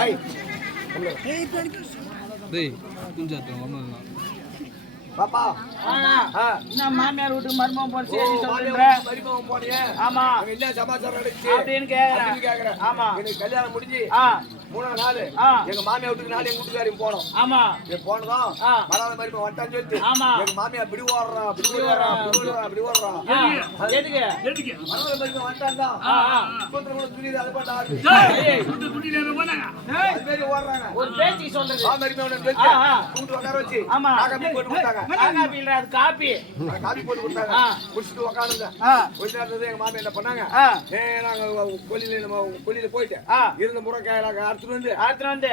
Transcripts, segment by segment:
டேய் இல்லை பாப்பா. என்ன மாமியார் வீட்டுக்கு மருமகன் போன சொல்றேன்ற? வீட்டுக்கு மருமகன் போனியே? ஆமா அங்க என்ன சமாச்சாரம் நடந்துச்சு? அப்படின்னு கேக்குறேன். ஆமா. எனக்கு கல்யாணம் முடிஞ்சு மூணாவது நாள். எங்க மாமியார் வீட்டுக்கு நாலு எங்க வீட்டுக்காரையும் போனோம் ஆமா போனதும் மாதிரி வந்துட்டான்னு சொல்லிட்டு ஆமா. எங்க மாமியார் இப்படி ஓடுறா இப்படி ஓடுறா இப்படி ஓடுறா இப்படி ஓடுறா ஆ, எதுக்கு வராத மாதிரி வந்துட்டாங்க ஆ, ஆ. கூத்துல கூட துணி அதை போட்டு ஆடுது ஏய், அது மாதிரி ஓடுறாங்க ஒரு சொல்றது ஆ. கூட்டு உட்கார வச்சு ஆமா. போட்டு கொடுத்தாங்க காபி இல்ல, அது காப்பி. காபி போட்டு கொடுத்தாங்க. குடிச்சிட்டு உட்காந்துங்க கொஞ்ச நேரத்துல எங்க என்ன பண்ணாங்க? ஆ, நேரா அங்க கொல்லியில நம்ம கொல்லியில போயிட்டு. இருந்த முருங்கைக்காயெல்லாம் அறுத்துட்டு வந்து அடுத்து வந்து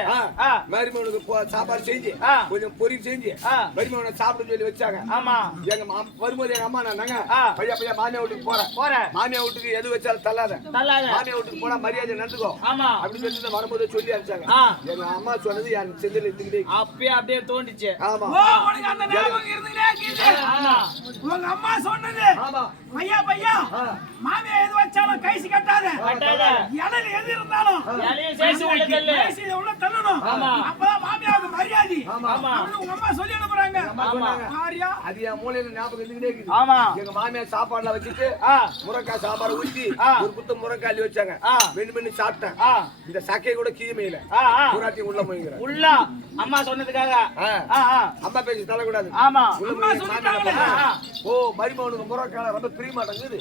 மருமகனுக்கு சாப்பாடு செஞ்சு. கொஞ்சம் பொரியல் செஞ்சு. மருமகனை சாப்பிட சொல்லி வச்சாங்க. ஆமா. எங்க மா- வரும்போது எங்க அம்மா நாங்க. பையா பையா மாமியா வீட்டுக்கு போறேன். போறேன். மாமியா வீட்டுக்கு எது வச்சாலும் தள்ளாத. தள்ளாத. மாமியா வீட்டுக்கு போனா மரியாதை நடந்துக்கோ. ஆமா. அப்படின்னு சொல்லிட்டு வரும்போது சொல்லி அனுப்பிச்சாங்க. எங்க அம்மா சொன்னது என் செந்தில் இருந்துக்கிட்டே அப்பயே அப்படியே தோண்டிச்சு ஆமா. உங்க அம்மா சொன்னது பையா பையா. மாமியா எது வச்சாலும் கைசி கட்டாத. இடையில எது இருந்தாலும். கைசி உள்ள தள்ளணும். அப்பதான் மாமியாவுக்கு மரியாதை ஆமா. ஆமா. அப்படின்னு உங்க அம்மா சொல்லி அனுப்புறாங்க அம்மா சொன்னாங்க. ஆரியா. அது என் மூலையில ஞாபகம் இருந்துக்கிட்டே இருக்குது. ஆமா. எங்க மாமியார் சாப்பாடுல வச்சுட்டு முருங்கைக்காய் சாம்பார் ஊத்தி. ஒரு குத்து முருங்கைக்காய் அள்ளி வச்சாங்க. மென்னு மென்னு சாப்பிட்டேன். இந்த சக்கையை கூட கீமையில பூராட்டி உள்ள போய்க்கிறேன் உள்ள அம்மா சொன்னதுக்காக. அம்மா பேசி தரக்கூடாது. ஆமா. ஓ மருமகனுக்கு முருங்கைக்காய் ரொம்ப பிரியமாட்டங்குது.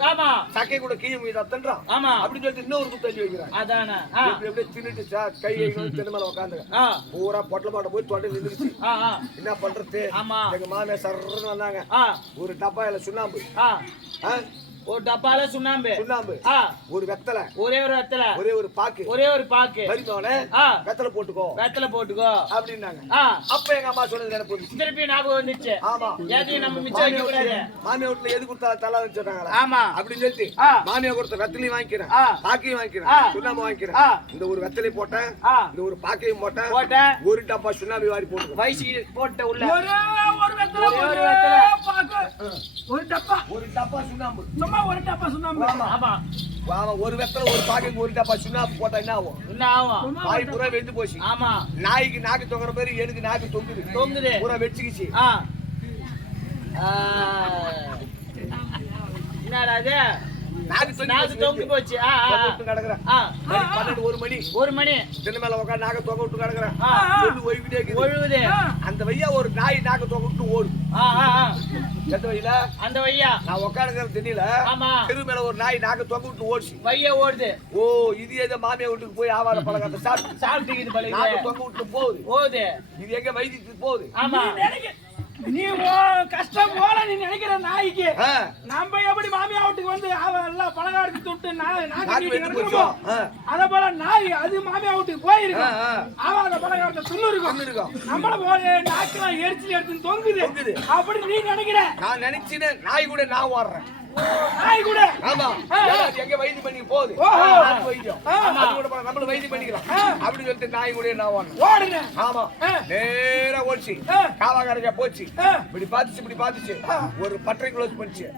சக்கை கூட கீழ் மீது தட்டுறான் ஆமா. அப்படின்னு சொல்லிட்டு இன்னொரு குத்து தள்ளி வைக்கிறான் அதானே. அப்படியே தின்னுட்டு கை தென்னை மேல உட்காந்து பூரா பொட்டல போய் நின்றுச்சு ஆ என்ன பண்றது? ஆமா. எங்க மாமியார் சர்ன்னு வந்தாங்க. ஒரு டப்பாயில சுண்ணாம்பு. ஒரு டப்பால சுண்ணாம்பு. சுண்ணாம்பு. ஒரு வெத்தலை. ஒரே ஒரு வெத்தலை. ஒரே ஒரு பாக்கு. ஒரே ஒரு பாக்கு. ஆ. வெத்தலை போட்டுக்கோ. வெத்தலை போட்டுக்கோ. அப்படின்னாங்க. அப்ப எங்க அம்மா சொன்னது நினைப்பு வந்துச்சு. திருப்பி ஞாபகம் வந்துச்சு. ஆமா. எதையும் நம்ம மிச்சம் வைக்க கூடாது. மாமியா வீட்டுல எது கொடுத்தாலும் தலா வச்சுட்டாங்களா ஆமா. அப்படின்னு சொல்லிட்டு. மாமியா கொடுத்த வெத்தலையும் வாங்கிக்கிறேன். பாக்கையும். வாங்கிக்கிறேன். சுண்ணாம்பு வாங்கிக்கிறேன். இந்த ஒரு வெத்தலையும் போட்டேன். இந்த ஒரு பாக்கையும் போட்டேன். போட்டேன். ஒரு டப்பா சுண்ணாம்பு வாரி போட்டுக்கோ. வயசு போட்ட உள்ள. ஒரே. பாக்கு. டப்பா. ஒரு டப்பா சுண்ணாம்பு. சும்மா ஒரு டப்பா சொன்னாங்க ஆமா. ஆமா. ஆமா, ஒரு வெத்தலை ஒரு பாக்கைக்கு ஒரு டப்பா சுண்ணாம்பு போட்டா என்ன ஆகும்? என்ன ஆகும்? வெந்து போச்சு. ஆமா. நாய்க்கு நாக்கு தொங்குற மாதிரி எனக்கு நாக்கு தொங்குது? தொங்குது. பூரா வெச்சுக்கிச்சு ஆ. என்னடா பன்னெண்டு ஒரு மணி. ஒரு மணி. மேல உட்காந்து நாக்க தொங்க விட்டு கிடக்குறேன். ஒழுகுது அந்த வையா ஒரு நாய் நாக்க தொங்க விட்டு ஓடும். ஆ ஆ ஆ. எந்த வழியில அந்த வையா. நான் உட்காந்துக்கிற திண்ணில ஆமா. தெரு மேல ஒரு நாய் நாக்க தொங்க விட்டு ஓடிச்சு. வைய ஓடுது. ஓ இது எங்க மாமியா வீட்டுக்கு போய் ஆவாத பழக்கத்தை சாப்பிட்டு சாப்பிட்டுக்குது நாக்க பழகுது தொங்க விட்டு போகுது. ஓடுது இது எங்க வைத்தியத்துக்கு போகுது. ஆமா. நீ கஷ்டம் போல நீ நினைக்கிற நாய்க்கு? நம்ம எப்படி மாமியா வீட்டுக்கு வந்து எல்லாம் பலகாரத்து தொட்டு ஆ, அத போல நாய் அது மாமியா வீட்டுக்கு போயிருக்கும். ஆ. அவ அந்த பலகாரத்தை துண்ணு இருக்கும் நம்மள போல நாக்கெல்லாம் எரிச்சல் எடுத்து தொங்குது. அப்படி நீ நினைக்கிற? நான் நினைச்சினே நாய் கூட நான் ஓடுறேன். நாய் கூட? ஆமா. எங்க வைத்தியம் பண்ணி போகுது? வைத்தியம். நம்மளும் வைத்தியம் பண்ணிக்கலாம் அப்படின்னு சொல்லிட்டு நாய் கூட நான் ஓடணும் ஓடுங்க. ஆமா. நேரா ஓடிச்சு. காவாக்காரங்க போச்சு. இப்படி பாத்துச்சு இப்படி பாத்துச்சு. ஒரு பட்டறை க்ளோஸ் பண்ணிச்சு.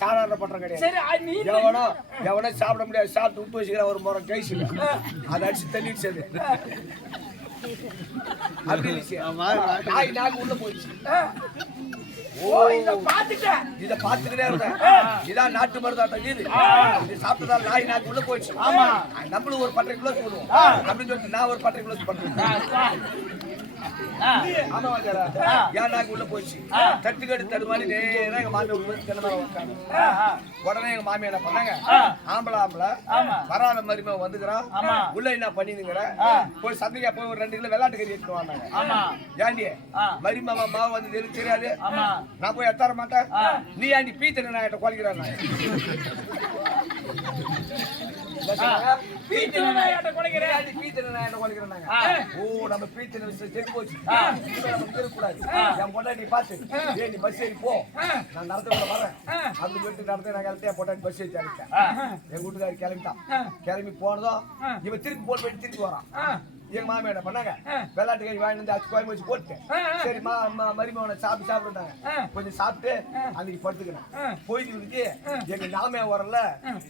சாதாரண பட்டறை கிடையாது. எவனோ எவனோ சாப்பிட முடியாது. சாப்பிட்டு விட்டு வச்சுக்கிற ஒரு முறை கைசி அதை அடிச்சு தள்ளிடுச்சு அப்படி நாய் நாக்கு உள்ள போயிடுச்சு. ஓ இத பாத்துட்டேன் இத பாத்துக்கிட்டே இருந்தேன் இதான் நாட்டு மருந்தாட்டம் இது இது சாப்பிட்டதால நாய் நாக்கு உள்ள போயிடுச்சு. ஆமா. நம்மளும் ஒரு பட்டறை க்ளோஸ் பண்ணுவோம் அப்படின்னு சொல்லிட்டு நான் ஒரு பட்டறை க்ளோஸ் பண்றேன். நாக்கு உள்ள போயிடுச்சு தட்டுக்கடி தடுமாறி நேரா எங்க மாமியார் போய் மரம். உடனே எங்க மாமியார் என்ன பண்ணாங்க? ஆம்பளை ஆம்பளை. ஆமா. வராத மாதிரி வந்துக்கிறான். உள்ள என்ன பண்ணினுங்கிற? போய் சந்தைக்கு போய் ஒரு ரெண்டு கிலோ வெள்ளாட்டு கறி எடுத்து வந்தாங்க ஆமா. ஏண்டி? ஆ. மரி மாமா மாவு வந்து எனக்கு தெரியாது. நான் போய் எத்தார மாட்டேன்? நீ ஆண்டி பீத்தனை நான் கிட்ட குலைக்கிறான் ஓ நம்ம பீத்தனை விஷயம் செத்து போச்சு இருக்கக்கூடாது. என் பொண்டாட்டி பார்த்து, ஏய், நீ பஸ் ஏறி போ. நான் நடந்து கூட வரேன். அப்படின்னு சொல்லிட்டு நடந்து நான் கிளம்பி என் பொண்டாட்டி பஸ் ஏறி கிளம்பிட்டேன். என் வீட்டுக்காரர் கிளம்பிட்டான். கிளம்பி போனதும், இவன் திருப்பி பண்ணி திருப்பி வரான். எங்க மாமி என்ன பண்ணாங்க? ஆ. வெள்ளாட்டு கறி வாங்கி வந்து அச்சு கோயம் வச்சு போட்டு. சரி மா மா- மருமகனை சாப்பிட்டு சாப்பிட்டுட்டாங்க. கொஞ்சம் சாப்பிட்டு. அன்னைக்கு படுத்துக்கினேன் ஆ. போயிட்டு இருக்கு எங்க நாமையா வரல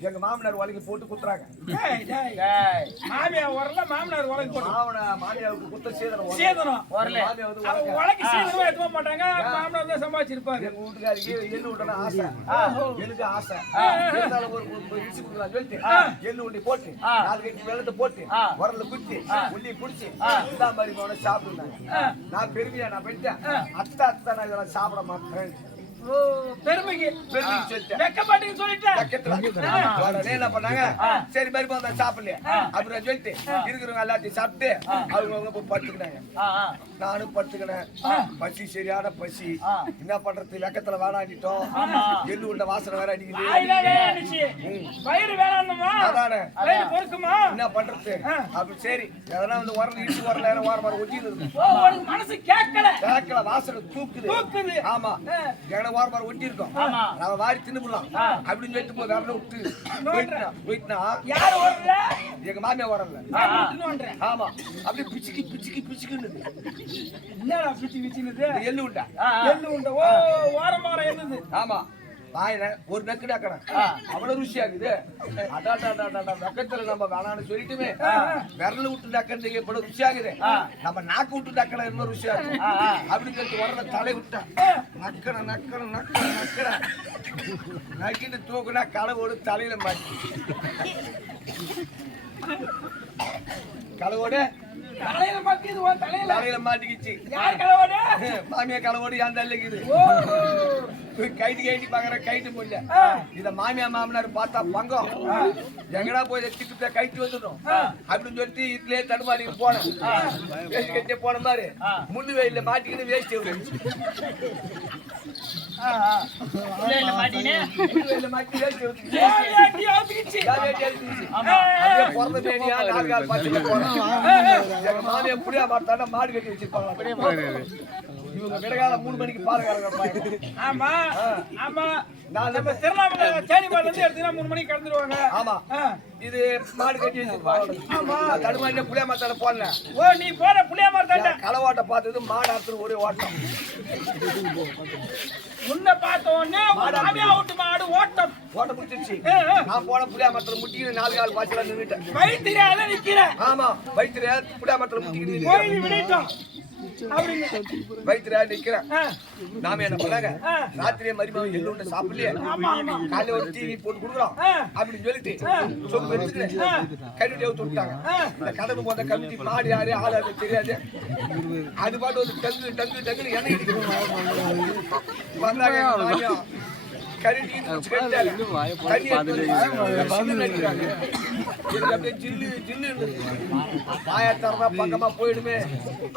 எங்க மாமனார் வலிக்கு போட்டு குத்துறாங்க. டேய், டேய். டேய், மாமியார் வரல மாமனார் உலகி போட்டு. மாமனா மாமியாவுக்கு குத்த சேதனம். சேதனம். வரல. மாமியா உலகி சீதனமா எடுத்து போக மாட்டாங்க மாமனார் தான் சம்பாதிச்சிருப்பாரு. எங்க வீட்டுக்காரிக்கு எள்ளு விட்டணும் ஆசை. எனக்கு ஆசை. இருந்தாலும் ஒரு இடிச்சு கொடுக்கலாம் சொல்லிட்டு எள்ளு உண்டி போட்டு நாலு கட்டி வெள்ளத்தை போட்டு உரல்ல குத்தி உள்ளி புடிச்சு இந்த மாதிரி போன சாப்பிடுனாங்க நான் பெருமையா நான் போயிட்டேன். அத்தை அத்தை நான் இதெல்லாம் சாப்பிட மாட்டேன். பெருமைக்கு சொல்லிட்டேன். உடனே என்ன பண்ணாங்க? சரி மறுபடியும் வந்தா சாப்பிடலையே. அப்படின்னு சொல்லிட்டு இருக்கிறவங்க எல்லாத்தையும் சாப்பிட்டு அவங்க போய் ஆ, நானும் படுத்துக்கினேன். பசி சரியான பசி. என்ன பண்றது? வெக்கத்துல வேணாண்டிட்டோம் எள்ளு உண்ட வாசனை வேற அடிக்குது. என்ன பண்றது? அப்படி சரி எதனா வந்து உரல் இடிச்சு வரல வாரம் வாரம் உனக்கு மனசு கேட்கல. கேக்கல வாசனை தூக்குது. தூக்குது. ஆமா. வாரம் ஒட்டி இருக்கோம் நாம வாரி தின்னுபலாம் அப்படின்னு சொல்லிட்டு போய் வேற விட்டு போயிட்டுனா யார் ஓடுற? எங்க மாமியா இன்னொன்றேன் ஆமா. அப்படியே பிச்சுக்கி பிச்சுக்கி பிச்சுக்கின்னு. என்னடா பிச்சு பிச்சுனது எள்ளு உண்டா? எள்ளு உண்ட? ஓ வாரம் வாரம் என்னது? ஆமா. வாயில ஒரு நக்கு நக்கணும் அவ்வளவு ருசியா இருக்குது அடாடாடாடா நக்கத்துல நம்ம வேணாம்னு சொல்லிட்டுமே விரல விட்டு நக்கிறது எவ்வளவு ருசியாகுது. நம்ம நாக்கு விட்டு நக்கணும் என்ன ருசியா அப்படின்னு சொல்லிட்டு உடனே தலை விட்டேன் நக்கணும் நக்கணும் நக்கணும் நக்கணும் நக்கிட்டு தூக்குனா கலவோடு தலையில மாட்டி. கலவோடு தலையில மாட்டிது தலையில. தலையில மாட்டிக்கிச்சு. யார் கலவாடு மாமியா கலவோடு ஏன் தள்ளிக்குது கைட்டு கைட்டு பாக்குற கைட்டு முடியல இத மாமியா மாமனார் பார்த்தா பங்கம். எங்கடா போய் திட்டு கைட்டு வந்துடும்? அப்படின்னு சொல்லிட்டு இதுலயே தடுமாறி போனேன். வேஸ்ட் கட்டியே போன மாதிரி. முள்ளு வெயில மாட்டிக்கிட்டு வேஸ்ட் மாடு கட்டி வச்சிருப்பாங்க. இவங்க விடகால மூணு மணிக்கு பால் ஆமா ஆமா. நம்ம சேனிமால இருந்து எடுத்தீங்கன்னா மூணு மணிக்கு கடந்துருவாங்க ஆமா. இது மாடு கட்டி வச்சிருப்பாங்க நான் தடுமாறின புளியா மாத்தாட போனேன் ஓ நீ போற புளியா மரத்தாண்ட? களவாட்ட பார்த்தது மாடு அறுத்து ஒரே ஓட்டம் உன்னை பார்த்த உடனே உன் மாமியா விட்டு மாடு ஓட்டம். ஓட்ட முடிச்சிருச்சு. நான் போன புளியா மரத்துல முட்டிக்கிட்டு நாலு கால் வாசல நின்னுட்டேன். வயிற்றுல நிக்கிற ஆமா வயிற்றுல புளியா மரத்துல முட்டிக்கிட்டு கோயில் நிக்கிறேன். வயிற்றுல நிக்கிறேன் நாம என்ன பண்ணாங்க. ராத்திரியே மருமகன் எள்ளுண்ட சாப்பிடலையே? காலையில ஒரு டிவி போட்டு கொடுக்குறோம். அப்படின்னு சொல்லிட்டு சொம்பு எடுத்துக்கிறேன் கழுவி ஊத்து விட்டாங்க இந்த கதவு போட்ட கமிட்டி மாடு யாரு ஆள் யாரு தெரியாது. அது பாட்டு வந்து டங்கு டங்கு டங்குன்னு எண்ணெய் வந்தாங்க மாமியா. எனக்கு அப்படியே ஜில்லு ஜில்லு வாயா திறந்தா பக்கமா போயிடுமே.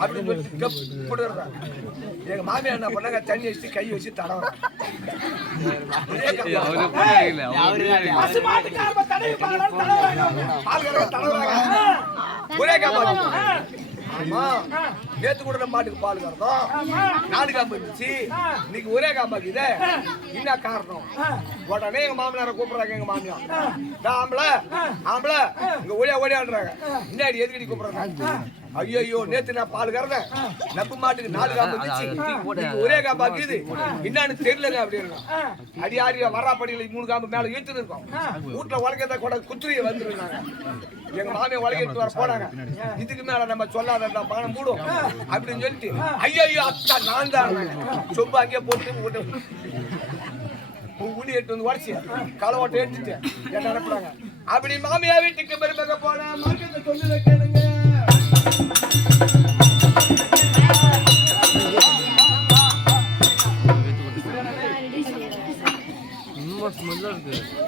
அப்படின்னு சொல்லிட்டு கப்புடுறாங்க எங்க மாமியார் என்ன பண்ணாங்க? தண்ணி வச்சு கை வச்சு ஒரே நேத்து கூட நம்ம மாட்டுக்கு பால் கறந்தோம். நாடு காம்பு இருந்துச்சு. இன்னைக்கு ஒரே காம்பாக்குது என்ன காரணம்? உடனே எங்க மாமனார கூப்பிடுறாங்க எங்க மாமியா "டா ஆம்பளை. ஆம்பளை இங்க ஓடியா ஓடியாடுறாங்க முன்னாடி எதுக்கடி கூப்பிடுறாங்க? ஐயோ நேத்து நான் பால் கறந்தேன். நப்பு மாட்டுக்கு நாலு காம்பு இருந்துச்சு இன்னைக்கு ஒரே காம்பாக்குது என்னன்னு தெரியலங்க அப்படின்னு அடி ஆடி வராப்படியில மூணு காம்பு மேல இழுத்துன்னு இருக்கோம். வீட்டுல உலகத்தை கூட குத்துரிய வந்துருந்தாங்க. எங்க மாமியை உலகிட்டு வர போனாங்க. இதுக்கு மேல நம்ம சொல்லாத பணம் மூடும். அப்படின்னு சொல்லிட்டு ஐயோ ஐயோ அத்தா நான் தான் சொம்பு அங்கேயே போட்டு போட்டு உளி எட்டு வந்து உடச்சி. களவாட்டை எடுத்துட்டு என்ன அனுப்புறாங்க அப்படி மாமியா வீட்டுக்கு பெருமைக்க போனா மார்க்கெட்ல சொல்லி கேளுங்க. ரொம்ப ஸ்மெல்லாக இருக்குது